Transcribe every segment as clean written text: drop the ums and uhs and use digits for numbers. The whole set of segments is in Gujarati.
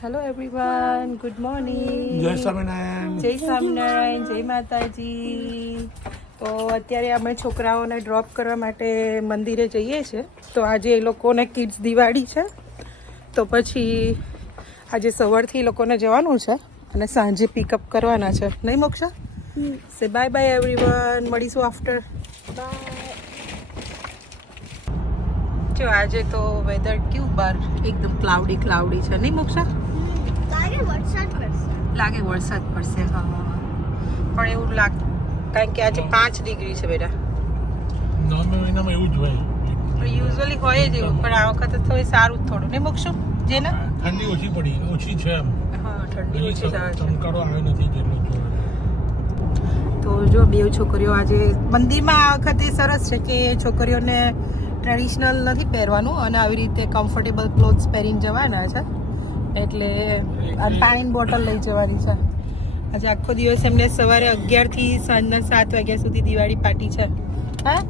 Hello everyone, good morning. જય સ્વામિનારાયણ. જય સ્વામિનારાયણ, જય માતાજી. તો અત્યારે અમે છોકરાઓને ડ્રોપ કરવા માટે મંદિરે જઈએ છીએ. તો આજે એ લોકોને કિડ્સ દિવાળી છે, તો પછી આજે સવારથી એ લોકોને જવાનું છે અને સાંજે પિકઅપ કરવાના છે, નહીં મોક્ષા? સે બાય બાય એવરીવન, મળીશું આફ્ટર. બાય. જો આજે તો વેધર કેવું બહાર એકદમ ક્લાઉડી છે, નહીં મોક્ષા? લાગે વરસાદ પડશે. હા, પણ એવું કારણ કે આજે 5 ડિગ્રી છે બેટા. નવેમ્બર મહિનામાં એવું જ હોય, યુઝ્યુઅલી હોય જ એવું, પણ આ વખતે તો સારું જ થોડું, નહીં મોક્ષું? જે ને ઠંડી ઓછી છે એમ. હા, ઠંડી ઓછી છે. ચમકારો આવ્યો નથી જેટલો જોઈએ. તો જો બે છોકરીઓ આજે મંદિરમાં આ વખતે સરસ છે કે છોકરીઓને ટ્રેડિશનલ નથી પહેરવાનું અને આવી રીતે કમ્ફર્ટેબલ ક્લોથ્સ પહેરીને જવાના છે. એટલે પાણીની બોટલ લઈ જવાની છે. આજે આખો દિવસ એમને સવારે 11 થી સાંજના 7 વાગ્યા સુધી દિવાળી પાર્ટી છે. હા,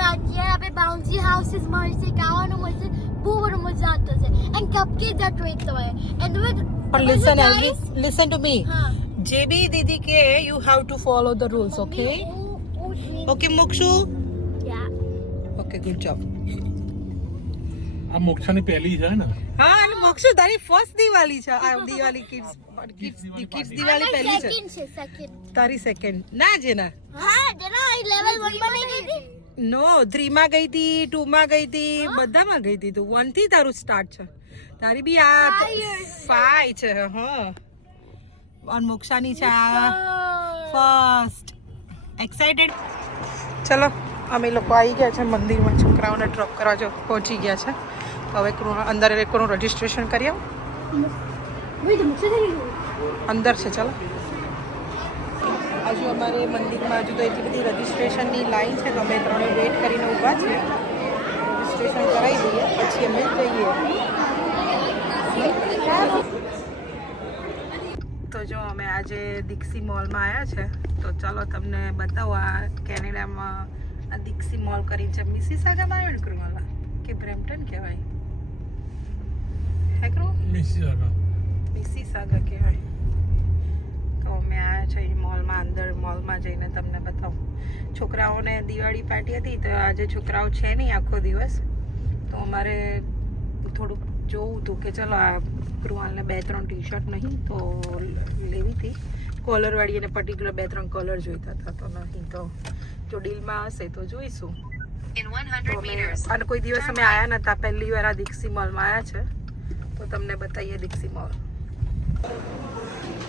આપણે બાઉન્સી હાઉસીસ મળશે, ખાવાનું મળશે, બહુ બધું મજા આવતો છે. એન્ડ કપકેક that way તો એન્ડ પણ listen to me. જે બી દીદી કે you have to follow the rules, okay? Okay મોક્ષુ? Okay, good job. આ મોક્ષાની પહેલી છે ને? હા, અને મોક્ષુ તારી ફર્સ્ટ દિવાળી છે. આ દિવાળી કિડ્સ દિવાળી પહેલી છે. તારી સેકન્ડ ના જેના? હા, જેના લેવલ 1 માં નહીં ગઈ હતી. નો 3 માં ગઈ હતી, 2 માં ગઈ હતી, બધામાં ગઈ હતી. તું 1 થી તારું સ્ટાર્ટ છે. તારી બી આ 5 છે. હા, અને મોક્ષાની છે આ ફર્સ્ટ. એક્સાઇટેડ? ચલો, અમે લોકો આવી ગયા છે મંદિરમાં, છોકરાઓને ડ્રોપ કરવા જો પહોંચી ગયા છે. હવે અંદર એ લોકોનું રજીસ્ટ્રેશન કરી આવું. અંદર છે, ચાલો. હજુ અમારે મંદિરમાં હજુ તો એટલી બધી રજીસ્ટ્રેશનની લાઈન છે, તો અમે ત્રણે વેઇટ કરીને ઊભા છીએ. રજીસ્ટ્રેશન કરાવી દઈએ પછી અમે જઈએ. તો જો અમે આજે દીક્ષી મોલમાં આવ્યા છે, તો ચાલો તમને બતાવો. આ કેનેડામાં આ દીક્ષી મોલ કરી છે. મિસીસાગામાં આવ્યો ને કૃમાલા કે બ્રેમ્પટન કહેવાય? હે કૃ? મિસીસાગા કહેવાય. તો અમે આવ્યા છે મોલમાં. અંદર મોલમાં જઈને તમને બતાવું. છોકરાઓને દિવાળી પાર્ટી હતી, તો આજે છોકરાઓ છે નહીં આખો દિવસ, તો અમારે થોડુંક જોવું હતું કે ચલો આ કૃવાલને 2-3 ટી-શર્ટ નહીં તો લેવી હતી કોલરવાળી, અને પર્ટિક્યુલર 2-3 કલર જોઈતા હતા. તો નહીં તો જો ડીલમાં હશે તો જોઈશું. અને કોઈ દિવસ અમે આવ્યા નહોતા, પહેલી વાર આ દીક્ષી મોલમાં આવ્યા છે, તો તમને બતાવીએ દીક્ષી મોલ.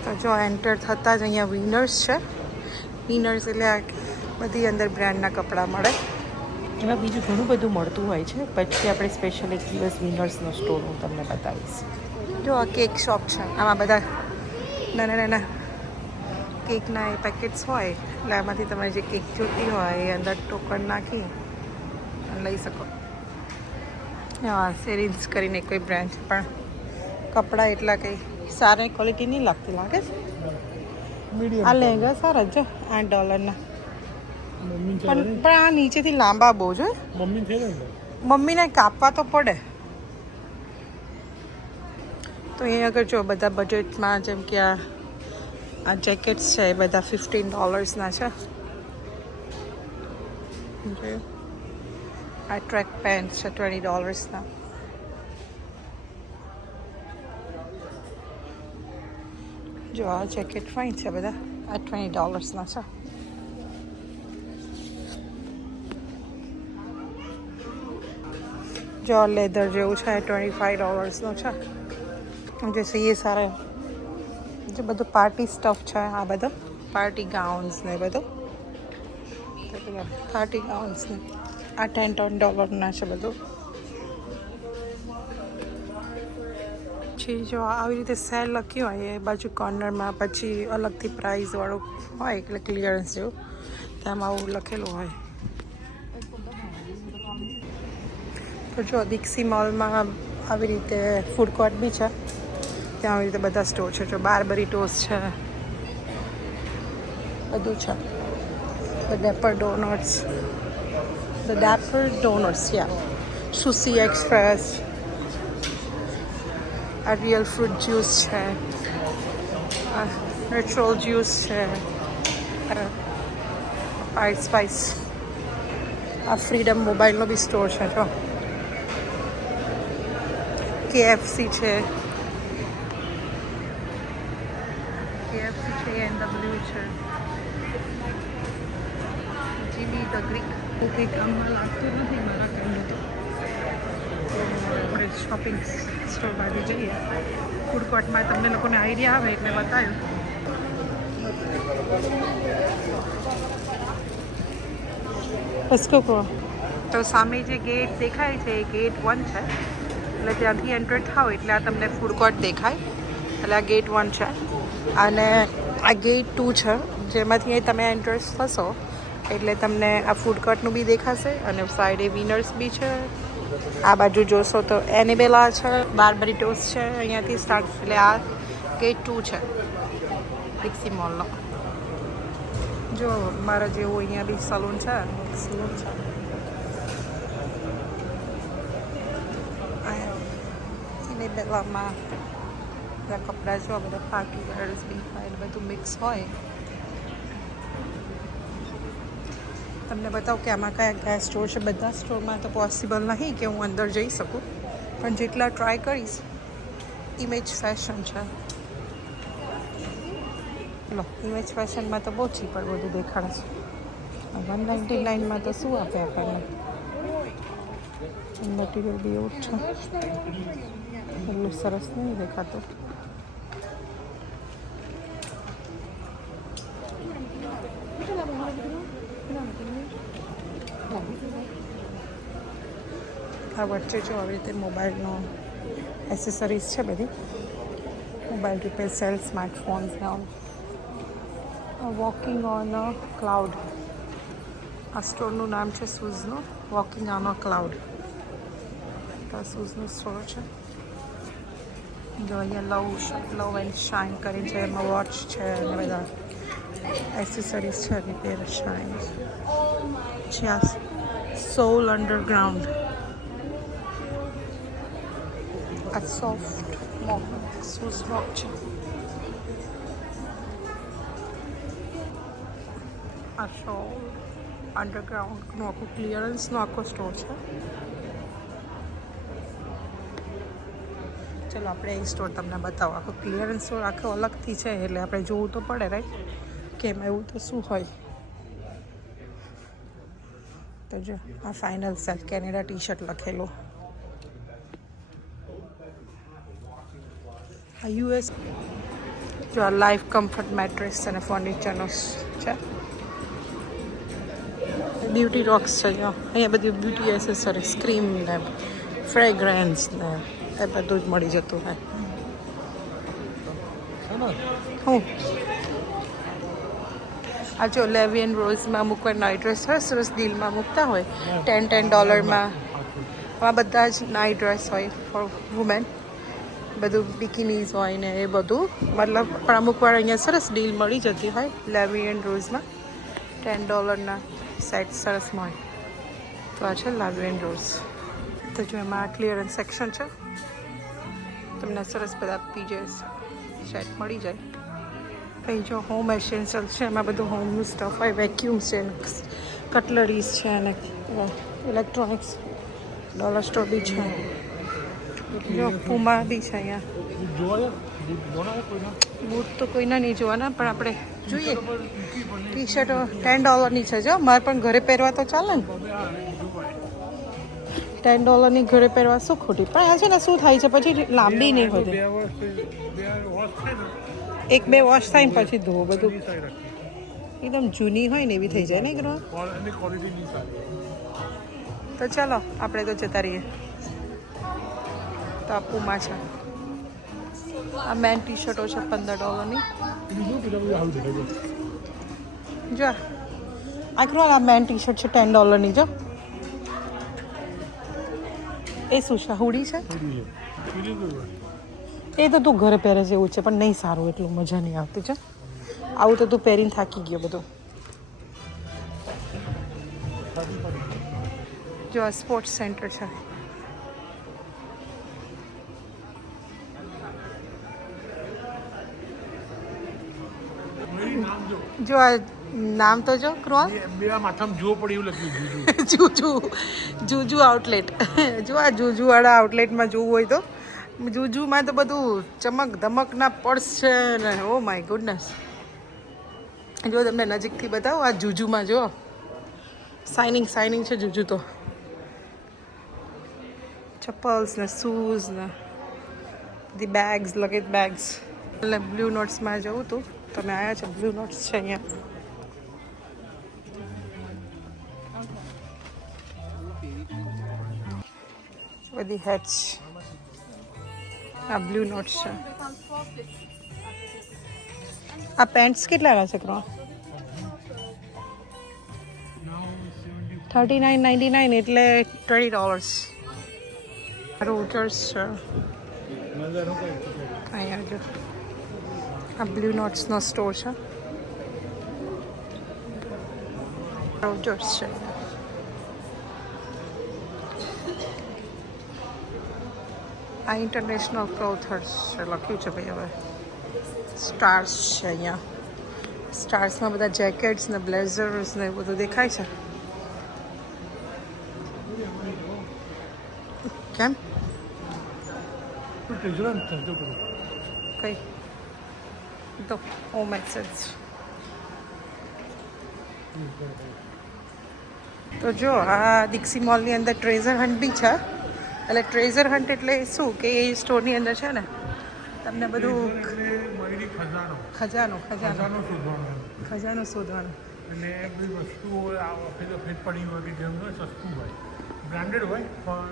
તો જો એન્ટર થતાં જ અહીંયા વિનર્સ છે. વિનર્સ એટલે બધી અંદર બ્રાન્ડના કપડાં મળે. એમાં બીજું ઘણું બધું મળતું હોય છે. પછી આપણે સ્પેશિયલ એક દિવસ વિનર્સનો સ્ટોર હું તમને બતાવીશ. જો આ કેક શોપ છે, આમાં બધા નાના કેકના એ પેકેટ્સ હોય, એટલે આમાંથી તમે જે કેક જોતી હોય એ અંદર ટોકન નાખી લઈ શકો. હા, સેરિન્સ કરીને કોઈ બ્રાન્ડ, પણ કપડાં એટલા કંઈ સારી ક્વોલિટી નહીં લાગતી, લાગે છે. આ લહેંગા સારા જો $8 પણ આ નીચેથી લાંબા બહુ છે. મમ્મીને કાપવા તો પડે. તો એ અગર જો બધા બજેટમાં, જેમ કે આ જેકેટ્સ છે, એ બધા $15 છે. આ ટ્રેક પેન્ટ છે $20. જો આ જેકેટ ફાઇન છે, બધા આ $20 છે. જો લેધર જેવું છે $25 છે. જैसे ये सारा जो બધું પાર્ટી સ્ટફ છે, આ બધો પાર્ટી ગાઉન્સ ને બધું પાર્ટી ગાઉન્સ ને આ $10 છે બધું. પછી જો આવી રીતે સેલ લખ્યું હોય એ બાજુ કોર્નરમાં, પછી અલગથી પ્રાઇઝવાળું હોય એટલે ક્લિયરન્સ જેવું, તેમાં આવું લખેલું હોય. તો જો દીક્ષી મોલમાં આવી રીતે ફૂડ કોર્ટ બી છે, ત્યાં આવી રીતે બધા સ્ટોર છે. જો બારબરી ટોસ્ટ છે, બધું છે. ધ ડેપર ડોનટ્સ, યા સુશી એક્સપ્રેસ. આ રિયલ ફ્રૂટ જ્યુસ છે, નેચરલ જ્યુસ છે, સ્પાઇસ. આ ફ્રીડમ મોબાઈલનો બી સ્ટોર છે જો. KFC છે, NW છે, જીબી ધ ગ્રીક. કંઈ કામમાં લાગતું નથી મારા કામનું તો આપણે શોપિંગ સ્ટોર બાજુ જઈએ. ફૂડ કોર્ટમાં તમને લોકોને આઈડિયા આવે એટલે બતાવ્યું. તો સામે જે ગેટ દેખાય છે એ ગેટ 1 છે, એટલે ત્યાંથી એન્ટર થાવ એટલે આ તમને ફૂડ કોર્ટ દેખાય. એટલે આ ગેટ 1 છે અને આ ગેટ 2 છે, જેમાંથી તમે એન્ટર થશો એટલે તમને આ ફૂડ કોર્ટનું બી દેખાશે અને સાઈડે વિનર્સ બી છે. આ બાજુ જોશો તો એનેબેલા છે, બાર્બરિટોસ છે, અહીંયાથી સ્ટાર્ટ. એટલે આ ગેટ 2 છે ડિક્સી મોલનો. જો મારા જેવું અહીંયા બી સલૂન છે, સલૂન છે. એનેબેલામાં બધા કપડાં જો બધા પાર્ટી વેર્સ બી હોય, બધું મિક્સ હોય. તમને બતાવું કે આમાં કયા કયા સ્ટોર છે. બધા સ્ટોરમાં તો પોસિબલ નહીં કે હું અંદર જઈ શકું, પણ જેટલા ટ્રાય કરીશ. ઇમેજ ફેશન છે, લો ઇમેજ ફેશનમાં તો બહુ ચીપર બધું દેખાડે છે. 199માં તો શું આપે આપણને. મટીરિયલ બી એવું જ છે, એટલું સરસ નહીં દેખાતું. આ વચ્ચે જો આવી રીતે મોબાઈલનો એસેસરીઝ છે બધી. મોબાઈલ રિપેર સેલ, સ્માર્ટફોન્સ ને વોકિંગ ઓન અ ક્લાઉડ. આ સ્ટોરનું નામ છે શૂઝનું, વોકિંગ ઓન અ ક્લાઉડ. આ શૂઝનું સ્ટોર છે. જો અહીંયા લવ એન્ડ શાઇન કરીને છે, એમાં વોચ છે અને બધા એસેસરીઝ છે, રિપેર શાઇન છે. આ સોલ અંડરગ્રાઉન્ડ. આ સોફ્ટ મોક શૂઝ મોક છે. આ સોલ અંડરગ્રાઉન્ડનું આખું ક્લિયરન્સનો આખો સ્ટોર છે. ચલો આપણે એ સ્ટોર તમને બતાવો. આખો ક્લિયરન્સ સ્ટોર આખો અલગથી છે એટલે આપણે જોવું તો પડે રાઈટ, કે એમાં એવું તો શું હોય. તો જો આ ફાઇનલ સેલ કેનેડા ટી-શર્ટ લખેલું. આ US. જો આ લાઈફ કમ્ફર્ટ મેટ્રેસ અને ફર્નિચરનો છે. બ્યુટી રોક્સ છે. અહીંયા બધી બ્યુટી એસેસરીઝ, ક્રીમ ને ફ્રેગ્રન્સ ને એ બધું જ મળી જતું હોય. હું આ જો લેવિયન રોઝમાં અમુક નાઇટ ડ્રેસ હોય, સરસ ડીલમાં મૂકતા હોય $10 આ બધા જ નાઇટ ડ્રેસ હોય ફોર વુમેન. બધું બિકીનીઝ હોય ને એ બધું, મતલબ પણ અમુક વાર અહીંયા સરસ ડીલ મળી જતી હોય. લેવિયન રોઝમાં $10 સેટ સરસ મળે. તો આ છે લેવિયન રોઝ. તો જો એમાં ક્લિયરન્સ સેક્શન છે, તમને સરસ બધા પીજેસ સેટ મળી જાય. પછી જો હોમ એસેન્શિયલ છે, એમાં બધું હોમનું સ્ટફ હોય. વેક્યુમ્સ છે, કટલરીઝ છે અને ઇલેક્ટ્રોનિક્સ. ડોલર સ્ટોર બી છે. જો પુમા બી છે અહીંયા. બૂટ તો કોઈના નહીં જોવાના, પણ આપણે જોઈએ. ટી શર્ટો $10 છે. જો મારે પણ ઘરે પહેરવા તો ચાલે ને. $10 ઘરે પહેરવા શું ખોટી. પણ આ છે ને શું થાય છે પછી લાંબી નહીં હોતી. 1-2 વોશ થાય ને પછી ધોવો બધું. એકદમ જૂની હોય ને એવી થઈ જાય ને એકદમ. તો ચાલો આપણે તો જતા રહીએ. તો આ પુમા છે. આ મેન ટી શર્ટો છે $15. જો આખરો આ મેન ટી શર્ટ છે $10. જો એ શું છે? હુડી છે. એ તો તું ઘરે પહેરે છે એવું છે, પણ નહીં સારું, એટલું મજા નહીં આવતી છે. આવું તો તું પહેરીને થાકી ગયો બધું. જો આ સ્પોર્ટ્સ સેન્ટર છે. જો આ નામ તો જો ક્રોલ મેરા માથામાં જો પડી એવું લખ્યું જુજુ આઉટલેટ. જો આ જુજુવાળા આઉટલેટમાં જોવું હોય તો જુજુમાં તો બધું ચમક ધમકના પર્સ છે ને. Oh my goodness. જો તમને નજીકથી બતાવો આ જુજુમાં જો સાઇનિંગ છે જુજુ તો. ચપ્પલ્સ ને શૂઝ ને બધી બેગ્સ લગેજ બેગ્સ. એટલે બ્લુ નોટ્સમાં જવું હતું તમે આવ્યા છો. બ્લુ નોટ્સ છે અહીંયા. બધી હેટ્સ. આ બ્લુ નોટ્સ છે. આ પેન્ટ્સ કેટલાના છે ક્રો? $39.99 એટલે $20. રોજર્સ છે અહીંયા જો. આ બ્લુ નોટ્સનો સ્ટોર છે. રોજર્સ છે. આ ઇન્ટરનેશનલ ક્લોથર્સ છે લખ્યું છે ભાઈ. હવે સ્ટાર્સ છે અહીંયા. સ્ટાર્સમાં બધા જેકેટ્સ ને બ્લેઝર્સ ને એવું બધું દેખાય છે. કેમ કઈ તો હોમ એક્સેસ. તો જો આ દીક્ષી મોલની અંદર ટ્રેઝર હન્ટ બી છે. એટલે ટ્રેઝર હન્ટ એટલે શું કે એ સ્ટોરની અંદર છે ને તમને બધું ખજાનો શોધવાનો. અને બધી વસ્તુઓ ફેર પડી હોય કે જેમ સસ્તું હોય બ્રાન્ડેડ હોય પણ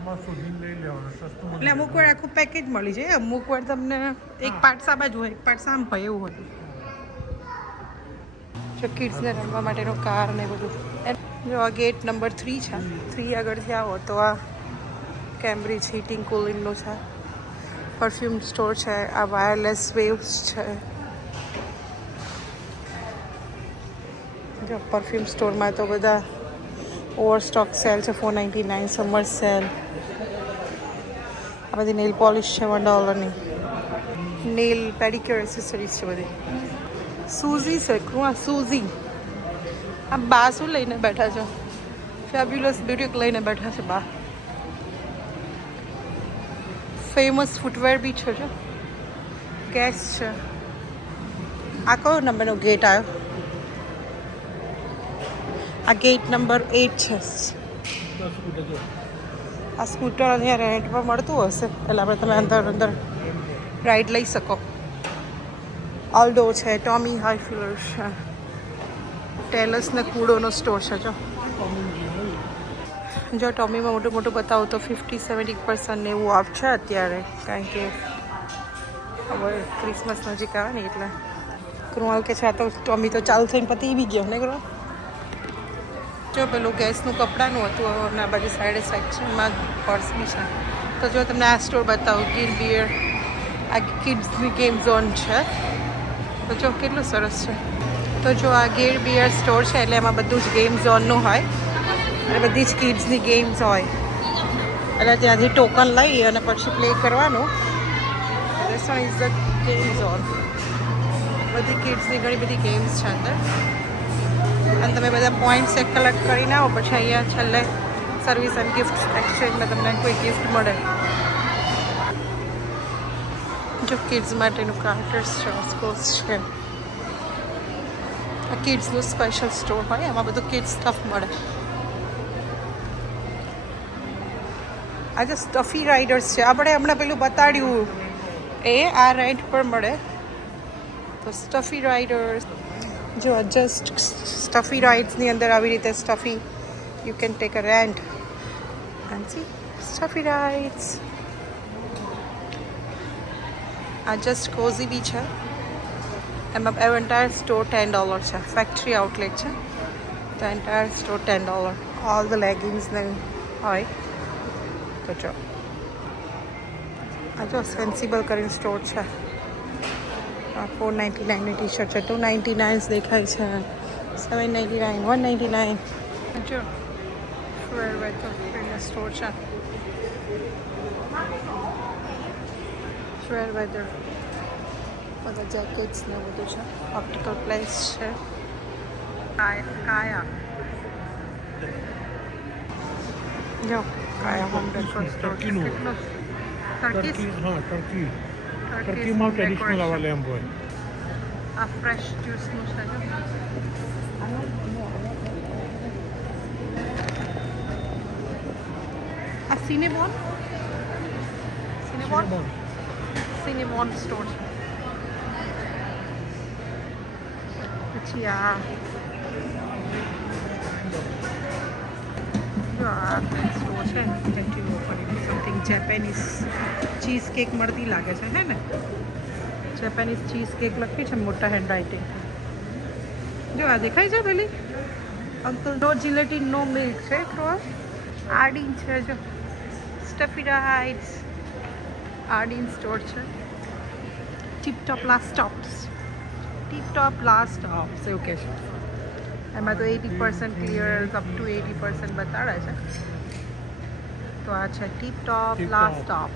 એમાં શોધીને લઈ લેવાનું સસ્તું. એટલે અમુક વાર આખું પેકેજ મળી જાય. અમુક વાર તમને એક પાર્ટ આ બાજુ હોય એક પાર્ટ આમ હોય એવું હોય. જો કિડ્સને રમવા માટેનો કાર ને બધું. જો આ ગેટ નંબર 3 છે. 3 આગળથી આવો તો આ કેમ્બ્રિજ હીટિંગ કુલિંગનું છે. પરફ્યુમ સ્ટોર છે. આ વાયરલેસ વેવ્સ છે. જો પરફ્યુમ સ્ટોરમાં તો બધા ઓવરસ્ટોક સેલ છે. $4.99 સમર સેલ. આ બધી નેલ પોલિશ છે $1ની. નેલ પેડિક્યોર એસેસરીઝ છે બધી. સૂઝી છે કું સૂઝી. આ બા શું લઈને બેઠા છો? ફેબ્યુલસ બ્યુટિક લઈને બેઠા છે બા. ફેમસ ફૂટવેર બી છે. જો ગેસ છે. આ કયો નંબરનો ગેટ આવ્યો? આ ગેટ નંબર 8 છે. આ સ્કૂટર અહીંયા રેન્ટ પર મળતું હશે એટલે આપણે તમે અંદર રાઈડ લઈ શકો. ઓલ્ડો છે. ટોમી હાઈફિલર છે. ટેલસ ને કૂડોનો સ્ટોર છે. જો ટોમીમાં મોટું બતાવું તો 50-70% ને એવું ઓફ છે અત્યારે. કારણ કે હવે ક્રિસમસ નજીક આવે ને એટલે. કૃણાલ કે છે આ તો ટોમી તો ચાલુ થઈને પતી બી ગયો ને કૃણાલ. જો પેલું ગેસનું કપડાનું હતું અને આ બાજુ સાઈડે સેક્શનમાં પર્સ બી છે. તો જો તમને આ સ્ટોર બતાવું ગીર બિયર. આ કિડ્સની ગેમ ઝોન છે. તો જો કેટલું સરસ છે. તો જો આ ગીર બિયર સ્ટોર છે એટલે એમાં બધું જ ગેમ ઝોનનું હોય અને બધી જ કિડ્સની ગેમ્સ હોય. એટલે ત્યાંથી ટોકન લઈ અને પછી પ્લે કરવાનું. This one is the game zone. બધી કિડ્સની ઘણી બધી ગેમ્સ છે અંદર. અને તમે બધા પોઈન્ટ્સ એક કલેક્ટ કરીને આવો પછી અહીંયા છેલ્લે સર્વિસ એન્ડ ગિફ્ટ એક્સચેન્જમાં તમને કોઈ ગિફ્ટ મળે. જો કિડ્સ માટેનું કાર્ટર્સ છે. ઓફકોર્સ છે. આ કિડ્સનું સ્પેશિયલ સ્ટોર હોય એમાં બધું કિડ્સ સ્ટફ મળે. આજે સ્ટફી રાઇડર્સ છે. આપણે હમણાં પેલું બતાડ્યું એ આ રાઇડ પર મળે. તો સ્ટફી રાઇડર્સ જો જસ્ટ સ્ટફી રાઇડ્સની અંદર આવી રીતે stuffy you can take a rent and see stuffy rides. આ જસ્ટ કોઝી બી છે. એમાં એન્ટાયર સ્ટોર $10 છે. ફેક્ટરી આઉટલેટ છે તો entire store $10. All the leggings ને હોય. તો જો આ જો સેન્સિબલ કરીને સ્ટોર છે. $4.99ની ટી શર્ટ છે. $2.99 દેખાય છે. $7.99 $1.99. જો સ્ટોર છે. વેધર બધા જેકેટ્સ ને બધું છે. ઓપ્ટિકલ પ્લેસ છે. કાયા જો કાયા હોમ ડેકોર સ્ટોર. ટર્કીનું. ટર્કી ટર્કીમાં ટ્રેડિશનલ આવા લેમ્પ હોય. આ ફ્રેશ જ્યુસનું છે જો. આ સિનેમોન સ્ટોર છે. પછી આ સ્ટોર છે સમથિંગ જેપેનીઝ ચીઝ કેક મળતી લાગે છે હે ને. જેપેનીઝ ચીઝ કેક લખી છે મોટા હેન્ડ રાઇટિંગ. જો આ દેખાય છે પેલી અંકલ નો જિલેટીન નો મિલ્ક છે. આડીન છે જો સ્ટફી રાઇટ્સ. આડીન સ્ટોર છે. ટીપટોપ લાસ્ટ સ્ટોપ્સ એવું કહે છે. એમાં તો 80% ક્લિયર અપ ટુ 80% બતાડે છે. તો આ છે tiptop last stop.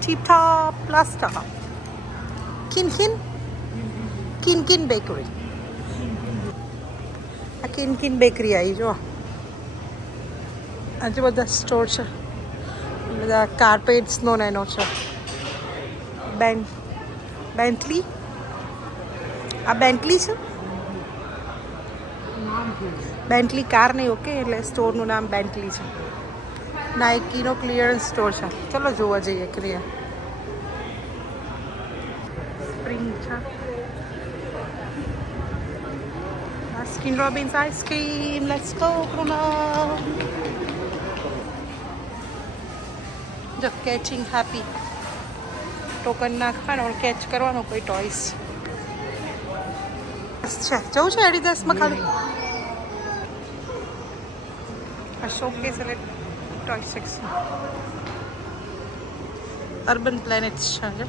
Tiptop last stop. Kinkin bakery. આ કિનકિન બેકરી આવી જો. આજે બધા સ્ટોર છે. બધા કાર્પેટ્સનો એનો છે. બેન્ટલી. આ બેન્ટલી છે. બેન્ટલી કાર નહીં ઓકે. એટલે સ્ટોરનું નામ બેન્ટલી છે. નાઇકીનો ક્લિયરન્સ સ્ટોર છે. ચલો જોવા જઈએ ક્લિયર. સ્પ્રિંગ છે. Baskin Robbins ice cream. Let's go Krina. જો કેચિંગ હેપી. ટોકન નાખવાનો કેચ કરવાનો કોઈ ટોયસ છે. જવું છે એડિદાસમાં ખાલી. આ શોકેસ એટલે ટોય સેક્શન. અર્બન પ્લેનેટ્સ છે જો.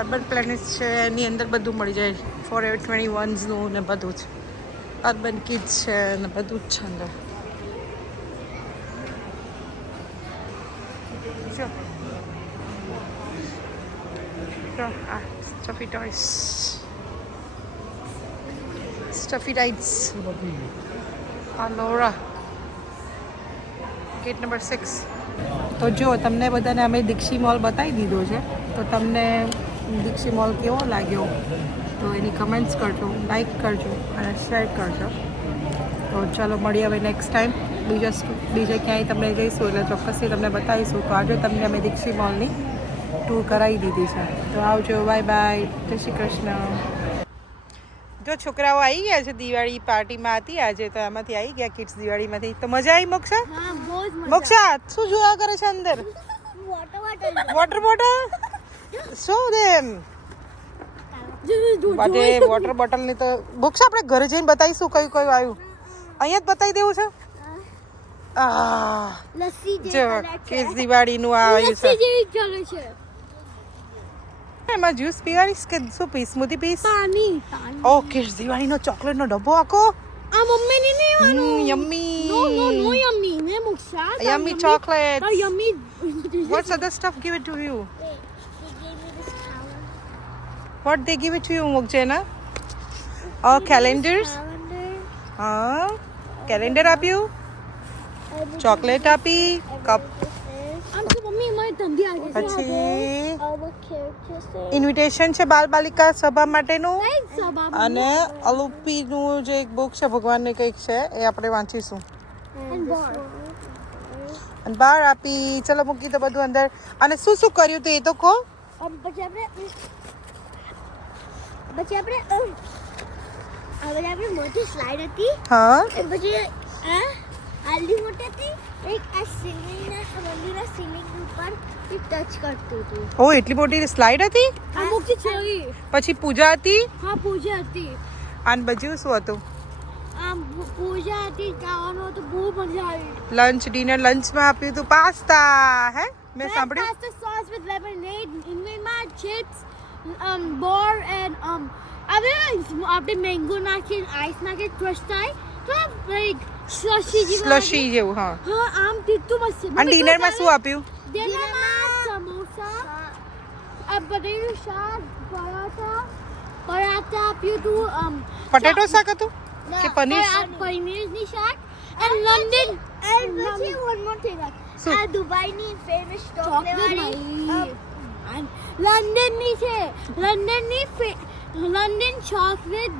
અર્બન પ્લેનેટ્સ છે એની અંદર બધું મળી જાય. ફોરએવર 21નું ને બધું જ. અર્બન કિડ્સ છે ને બધું જ છે અંદર. સ્ટફી ટોયસ. સ્ટફી રાઇડ્સ. આ લોરા ગેટ નંબર 6. તો જો તમને બધાને અમે દીક્ષી મોલ બતાવી દીધો છે. તો તમને દીક્ષી મોલ કેવો લાગ્યો તો એની કમેન્ટ્સ કરજો, લાઈક કરજો અને શેર કરજો. તો ચાલો મળીએ હવે નેક્સ્ટ ટાઈમ. બીજે ક્યાંય તમને જઈશું એટલે ચોક્કસથી તમને બતાવીશું. તો આજે તમને અમે દીક્ષી મોલની ટૂર કરાવી દીધી છે. તો આવજો. Bye bye. જય શ્રી કૃષ્ણ. જો છોકરાઓ આવી ગયા છે. દિવાળી પાર્ટીમાં હતી આજે તો એમાંથી આવી ગયા કિડ્સ દિવાળીમાંથી. તો મજા આવી મોક્ષા? હા બહુ જ મજા. મોક્ષા શું જોયા કરે છે અંદર? Water bottle. શું દેન વોટર બોટલ ની તો મોક્ષા આપણે ઘરે જઈને બતાવીશું કયું કયું આવ્યું. અહીંયા જ બતાવી દેવું છે. લસ્સી જો કિડ્સ દિવાળીનું આવ્યું છે. જેવી ચાલે છે. એમાં જ્યુસ પીવાનીશ કે શું પીસ? સ્મૂધી પીસ? પાણી. ઓ કિડ્સ દિવાળીનો ચોકલેટનો ડબ્બો આખો. આ મમ્મી ને નહીં વાનો. યમ્મી. નો yummy. ને મુક્ષા. Yummy chocolates. The yummy. What's other stuff give it to you? What they give it to you, Mukjana? Oh, calendars. Calendar આપ્યું. ચોકલેટ આપી. કપ. આમ તો મમ્મી મારી ધંધી આવી છે. પછી ઇન્વિટેશન છે બાલ બાલિકા સભા માટેનું. અને અલુપીનું જે એક બુક છે ભગવાનની કંઈક છે એ આપણે વાંચીશું. અને બહાર આપી. ચલો મૂકી તો બધું અંદર. અને શું શું કર્યું હતું એ તો કહો. પછી આપણે મોટી સ્લાઇડ હતી. હા. પછી આલી મોટી હતી. એક આ સીલિંગના મંદિરના સીલિંગ ઉપર ટચ કરતું હતું. ઓ એટલી મોટી સ્લાઇડ હતી. અમુક છે. પછી પૂજા હતી. હા પૂજા હતી. અને બીજું શું હતું? પૂજા હતી. ખાવાનું હતું. બહુ મજા આવી. Lunch dinner. લંચમાં આપ્યું હતું પાસ્તા. હે મેં સાંભળ્યું. Pasta sauce with lemonade, Inverma chips, bor and આપણે મેંગો નાખી આઈસ નાખી ક્રશ થાય લાઈક સ્લશી સ્લશી જેવું હા. હા આમ તીખું મસ્ત છે. અને ડિનરમાં શું આપ્યું? ડિનરમાં સમોસા આ બટેટું શાક પરાઠા આપ્યું તું પટેટો શાક હતું કે પનીર? પનીરની શાક and London And પછી one more thing. શું? આ દુબઈની famous chocolate વાળી લંડનની છે લંડન ચોકલેટ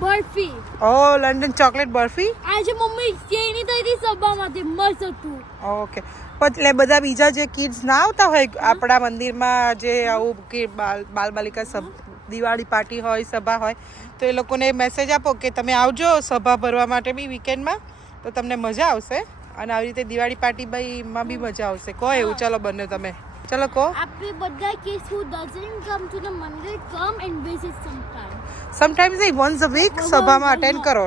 બરફી ઓ લંડન ચોકલેટ બરફી. આજે મમ્મી જેની તો હતી સભામાંથી મસ્ત હતું. ઓકે. એટલે બધા બીજા જે કિડ્સ ના આવતા હોય આપણા મંદિરમાં જે આવું કે બાલ બાલિકા દિવાળી પાર્ટી હોય સભા હોય તો એ લોકોને મેસેજ આપો કે તમે આવજો સભા ભરવા માટે બી વીકેન્ડમાં તો તમને મજા આવશે અને આવી રીતે દિવાળી પાર્ટીમાં બી મજા આવશે. કહો એવું ચલો બંને તમે ચલો કહો. આપણે બધા kids who doesn't come to the mandir come and visit sometime. Sometimes once a week સભામાં અટેન્ડ કરો.